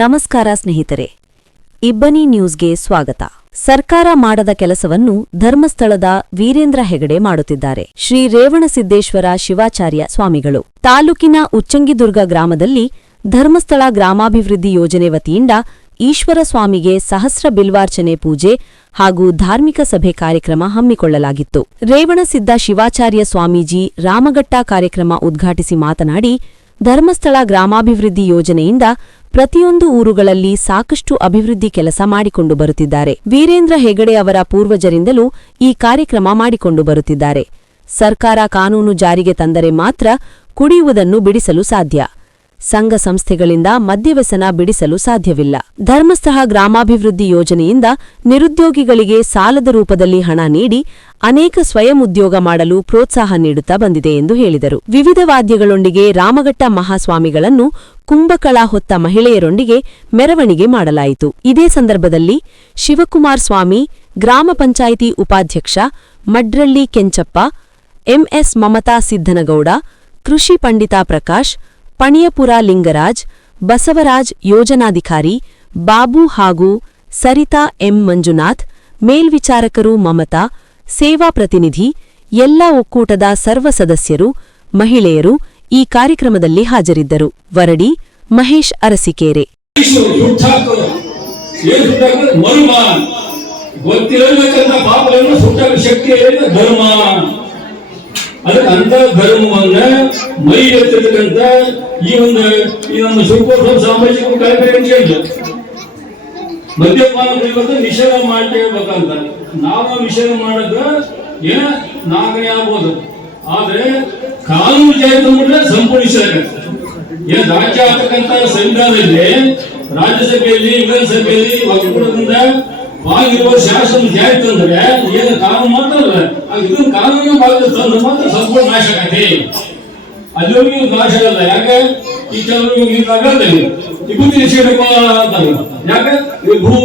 ನಮಸ್ಕಾರ ಸ್ನೇಹಿತರೆ, ಇಬ್ಬನಿ ನ್ಯೂಸ್ಗೆ ಸ್ವಾಗತ. ಸರ್ಕಾರ ಮಾಡದ ಕೆಲಸವನ್ನು ಧರ್ಮಸ್ಥಳದ ವೀರೇಂದ್ರ ಹೆಗಡೆ ಮಾಡುತ್ತಿದ್ದಾರೆ. ಶ್ರೀ ರೇವಣಸಿದ್ದೇಶ್ವರ ಶಿವಾಚಾರ್ಯ ಸ್ವಾಮಿಗಳು ತಾಲೂಕಿನ ಉಚ್ಚಂಗಿದುರ್ಗ ಗ್ರಾಮದಲ್ಲಿ ಧರ್ಮಸ್ಥಳ ಗ್ರಾಮಾಭಿವೃದ್ಧಿ ಯೋಜನೆ ವತಿಯಿಂದ ಈಶ್ವರ ಸ್ವಾಮಿಗೆ ಸಹಸ್ರ ಬಿಲ್ವಾರ್ಚನೆ ಪೂಜೆ ಹಾಗೂ ಧಾರ್ಮಿಕ ಸಭೆ ಕಾರ್ಯಕ್ರಮ ಹಮ್ಮಿಕೊಳ್ಳಲಾಗಿತ್ತು. ರೇವಣಸಿದ್ದ ಶಿವಾಚಾರ್ಯ ಸ್ವಾಮೀಜಿ ರಾಮಘಟ್ಟ ಕಾರ್ಯಕ್ರಮ ಉದ್ಘಾಟಿಸಿ ಮಾತನಾಡಿ, ಧರ್ಮಸ್ಥಳ ಗ್ರಾಮಾಭಿವೃದ್ಧಿ ಯೋಜನೆಯಿಂದ ಪ್ರತಿಯೊಂದು ಊರುಗಳಲ್ಲಿ ಸಾಕಷ್ಟು ಅಭಿವೃದ್ಧಿ ಕೆಲಸ ಮಾಡಿಕೊಂಡು ಬರುತ್ತಿದ್ದಾರೆ. ವೀರೇಂದ್ರ ಹೆಗಡೆ ಅವರ ಪೂರ್ವಜರಿಂದಲೂ ಈ ಕಾರ್ಯಕ್ರಮ ಮಾಡಿಕೊಂಡು ಬರುತ್ತಿದ್ದಾರೆ. ಸರ್ಕಾರ ಕಾನೂನು ಜಾರಿಗೆ ತಂದರೆ ಮಾತ್ರ ಕುಡಿಯುವುದನ್ನು ಬಿಡಿಸಲು ಸಾಧ್ಯ. ಸಂಘ ಸಂಸ್ಥೆಗಳಿಂದ ಮದ್ಯವ್ಯಸನ ಬಿಡಿಸಲು ಸಾಧ್ಯವಿಲ್ಲ. ಧರ್ಮಸ್ಥಳ ಗ್ರಾಮಾಭಿವೃದ್ಧಿ ಯೋಜನೆಯಿಂದ ನಿರುದ್ಯೋಗಿಗಳಿಗೆ ಸಾಲದ ರೂಪದಲ್ಲಿ ಹಣ ನೀಡಿ ಅನೇಕ ಸ್ವಯಂ ಉದ್ಯೋಗ ಮಾಡಲು ಪ್ರೋತ್ಸಾಹ ನೀಡುತ್ತಾ ಬಂದಿದೆ ಎಂದು ಹೇಳಿದರು. ವಿವಿಧ ವಾದ್ಯಗಳೊಂದಿಗೆ ರಾಮಘಟ್ಟ ಮಹಾಸ್ವಾಮಿಗಳನ್ನು ಕುಂಭಕಳ ಹೊತ್ತ ಮಹಿಳೆಯರೊಂದಿಗೆ ಮೆರವಣಿಗೆ ಮಾಡಲಾಯಿತು. ಇದೇ ಸಂದರ್ಭದಲ್ಲಿ ಶಿವಕುಮಾರ್ ಸ್ವಾಮಿ, ಗ್ರಾಮ ಪಂಚಾಯಿತಿ ಉಪಾಧ್ಯಕ್ಷ ಮಡ್ರಳ್ಳಿ ಕೆಂಚಪ್ಪ, ಎಂಎಸ್ ಮಮತಾ ಸಿದ್ದನಗೌಡ, ಕೃಷಿ ಪಂಡಿತ ಪ್ರಕಾಶ್, ಪಣಿಯಪುರ ಲಿಂಗರಾಜ್, ಬಸವರಾಜ್ ಯೋಜನಾಧಿಕಾರಿ, ಬಾಬು ಹಾಗೂ ಸರಿತಾ ಎಂ ಮಂಜುನಾಥ್, ಮೇಲ್ವಿಚಾರಕರು ಮಮತಾ, ಸೇವಾ ಪ್ರತಿನಿಧಿ, ಎಲ್ಲ ಒಕ್ಕೂಟದ ಸರ್ವ ಸದಸ್ಯರು, ಮಹಿಳೆಯರು ಈ ಕಾರ್ಯಕ್ರಮದಲ್ಲಿ ಹಾಜರಿದ್ದರು. ವರಡಿ ಮಹೇಶ್ ಅರಸಿಕೇರೆ. ಅಂತ ಧರ್ಮವನ್ನ ಮೈ ಎತ್ತಿರ್ತಕ್ಕಂಥ ಈ ನಮ್ಮ ಶಿವಕೋಟ ಸಾಮಾಜಿಕ ಕಾರ್ಯಕ್ರಮ ಮದ್ಯಪಾನ ಕುಡಿಯೋದು ನಿಷೇಧ ಮಾಡಲೇಬೇಕಂತ ನಾವು ನಿಷೇಧ ಮಾಡದ ನಾಲ್ಕನೇ ಆಗ್ಬೋದು. ಆದ್ರೆ ಕಾನೂನು ಜಾರಿ ತಂದ್ರೆ ಸಂಪೂರ್ಣ ನಿಷೇಧ. ರಾಜ್ಯ ಆಗ್ತಕ್ಕಂಥ ಸಂವಿಧಾನದಲ್ಲಿ ರಾಜ್ಯಸಭೆಯಲ್ಲಿ ವಿಧಾನಸಭೆಯಲ್ಲಿ ಒಕ್ಕೂಟದಿಂದ ಆಗಿರುವ ಶಾಸನ ಜಾರಿ ತಂದ್ರೆ ಏನು ಕಾನೂನು ಮಾತ್ರ ಅಲ್ಲ, ಇದನ್ನ ಕಾನೂನು ಭಾಗದ ತಂದ್ರೆ ಮಾತ್ರ ಸಂಪೂರ್ಣ ನಾಶ ಆಗತ್ತೆ. ಅಲ್ಲಿವರೆಗೂ ನಾಶ ಆಗಲ್ಲ. ಯಾಕೆ ಈ ಕೆಲವರು ಈಗಾಗಲ್ಲ ವಿಭೂತಿ ನಿಷೇಧ ಅಂತಾರೆ. ಯಾಕೆ ಭೂ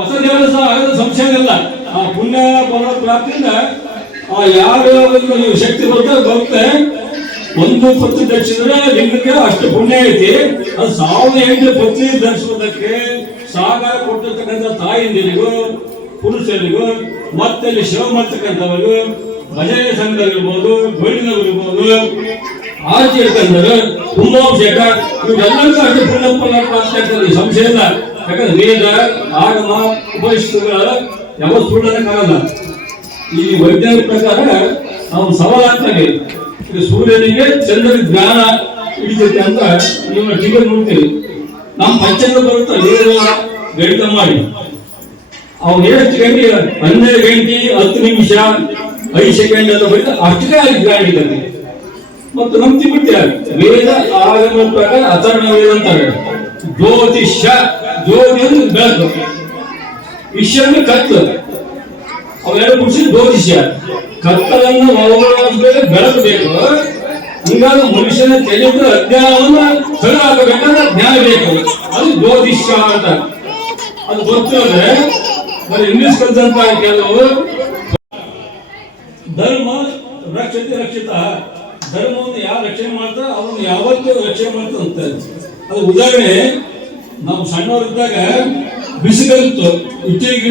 ಹೊಸ ದೇವಸ್ಥಾನ ಆಗೋದು ಸಂಶಯ ಇಲ್ಲ. ಆ ಪುಣ್ಯ ಬರೋ ಪ್ರಾಪ್ತಿಯಿಂದ ಆ ಯಾವ ಶಕ್ತಿ ಬರುತ್ತೆ. ಒಂದು ಪತ್ನಿ ಧರಿಸಿದ್ರೆ ಲಿಂಗಕ್ಕೆ ಅಷ್ಟು ಪುಣ್ಯ ಐತಿ. ಅದು 1008 ಪತ್ನಿ ಧರಿಸುವುದಕ್ಕೆ ಸಹಕಾರ ಕೊಟ್ಟಿರ್ತಕ್ಕಂಥ ತಾಯಿಂದಿರಿಗೂ ಪುರುಷರಿಗೂ ಮತ್ತೆ ಅಲ್ಲಿ ಶಿವ ಮಾಡ್ತಕ್ಕಂಥವ್ರಿಗೂ ಭಜನೆ ಸಂಘದಲ್ಲಿರ್ಬೋದು, ಗೋಳಿನವರಿರ್ಬೋದು, ಆರ್ತಿ ಇರ್ತಕ್ಕಂಥವ್ರು, ಕುಂಭಾಭಿಷೇಕ ಇವೆಲ್ಲರಿಗೂ ಅಷ್ಟು ಪುಣ್ಯ ಪ್ರಾಪ್ತಿ ಆಗ್ತದೆ, ಸಂಶಯ ಇಲ್ಲ. ಯಾಕಂದ್ರೆ ವೇದ ಆಗಮ ಉಪನಿಷತ್ತುಗಳ ಯಾವ ಸುಳ್ಳಕ್ಕಾಗಲ್ಲ. ಈ ವೈಜ್ಞಾನಿಕ ಪ್ರಕಾರ ನಾವು ಸವಾಲಾಗ್ತಾನೆ ಸೂರ್ಯನಿಗೆ ಚಂದ್ರನ ಜ್ಞಾನ ಹಿಡಿತೈತೆ ಅಂತ ನೀವು ಟಿಕೆಟ್ ನೋಡ್ತೀವಿ. ನಮ್ಮ ಪಂಚಾಂಗ ಬರುತ್ತೆ ಗಣಿತ ಮಾಡಿ ಅವ್ನು ಎಷ್ಟು ಗಂಟೆ 12 ಗಂಟೆ 10 ನಿಮಿಷ 5 ಸೆಕೆಂಡ್ ಅಂತ ಬರೀತಾರೆ. ಅಷ್ಟೇ ಅಲ್ಲಿ ಜ್ಞಾನ ಹಿಡಿತದೆ. ಮತ್ತು ನಂಬ್ತಿ ಬಿಡ್ತೀರ ವೇದ ಆಗಮ ಪ್ರಕಾರ ಅಥರ್ಣ ವೇದ ಅಂತಾರೆ. ಜ್ಯೋತಿಷ್ಯ ಜ್ಯೋತಿ ಅಂದ್ರೆ ಬೆಳಕು, ವಿಷಯ ಕತ್ತು, ಅವೆರಡು ಮುಗಿಸಿ ಜ್ಯೋತಿಷ್ಯ. ಕತ್ತಲನ್ನು ಒಳಗೊಳ್ಳಬೇಕು, ಬೆಳಕು ಬೇಕು. ಹೀಗಾಗಿ ಮನುಷ್ಯನ ತೆಗೆದು ಅಜ್ಞಾನವನ್ನ ಸರಿ ಹಾಕಬೇಕಂದ್ರೆ ಜ್ಞಾನ ಬೇಕು. ಅದು ಜ್ಯೋತಿಷ್ಯ ಅಂತ. ಅದು ಗೊತ್ತಿದ್ರೆ ಇಂಗ್ಲಿಷ್ ಕಲಿತಂತ ಕೆಲವು ಧರ್ಮ ರಕ್ಷತೆ ರಕ್ಷಿತ, ಧರ್ಮವನ್ನು ಯಾರು ರಕ್ಷಣೆ ಮಾಡ್ತಾರ ಅವನು ಯಾವತ್ತೂ ರಕ್ಷಣೆ ಮಾಡ್ತಂತ. ಅದು ಉದಾಹರಣೆ, ನಾವು ಸಣ್ಣವರಿದ್ದಾಗ ಬಿಸಿಲಿತ್ತು, ಇಟ್ಟಿಗೆ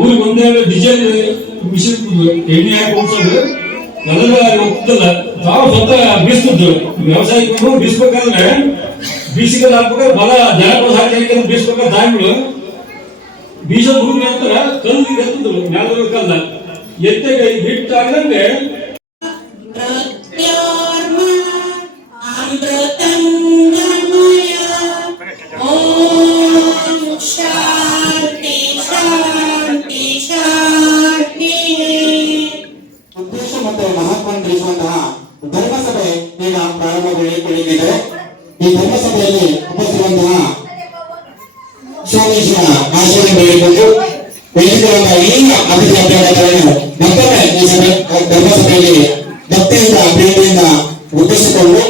ಊರಿಗೆ ಒಂದೇ ಡೀಸೆಲ್ ಬಿಸಿಲು ಎಣ್ಣೆ ಹಾಕಿ ಹೋಗ್ಸೋದು ಎಲ್ಲ ಹೋಗ್ತದಲ್ಲ, ತಾವು ಸ್ವತಃ ಬೀಸ್ತಿದ್ರು. ವ್ಯವಸಾಯಕ್ಕೆ ಬೀಸ್ಬೇಕಾದ್ರೆ ಬೀಸಿಗೆಲ್ಲ ಹಾಕ್ಬೇಕಾದ್ರೆ ಬಲ ಜನಪದ ಹಾಕಿ ಬೀಸ್ಬೇಕಾದ್ರೆ ದಾಯಿಗಳು ಬೀಜ ಭೂಮಿ ನಂತರ ಕಲ್ಲು ಎತ್ತಿದ್ರು, ಮ್ಯಾಲ ಕಲ್ಲ ಎತ್ತೆಗೆ ಹಿಟ್ಟಾಗದಂಗೆ ಉದ್ದೇಶ ಮತ್ತು ಮಹತ್ವವನ್ನು ತಿಳಿಸುವಂತಹ ಧರ್ಮಸಭೆ ಈಗ ಪ್ರಾರಂಭಗೊಳ್ಳಲಿದೆ. ಈ ಧರ್ಮಸಭೆಯಲ್ಲಿ ಉಪಸ್ಥಿತಿರುವಂತಹ ಸೋಮೇಶ್ವರ ಆಶೀರ್ವಾದ ನೀಡಿಕೊಂಡು ವೇದಿಕೆಯಾದ ಎಲ್ಲ ಅತಿಥಿ ಅಭ್ಯರ್ಥಿಗಳನ್ನು ಮತ್ತೊಮ್ಮೆ ಈ ಧರ್ಮಸಭೆಯಲ್ಲಿ ಭಕ್ತಿಯಿಂದ ಪ್ರೀತಿಯಿಂದ ಉದ್ದೇಶಿಸಿಕೊಂಡು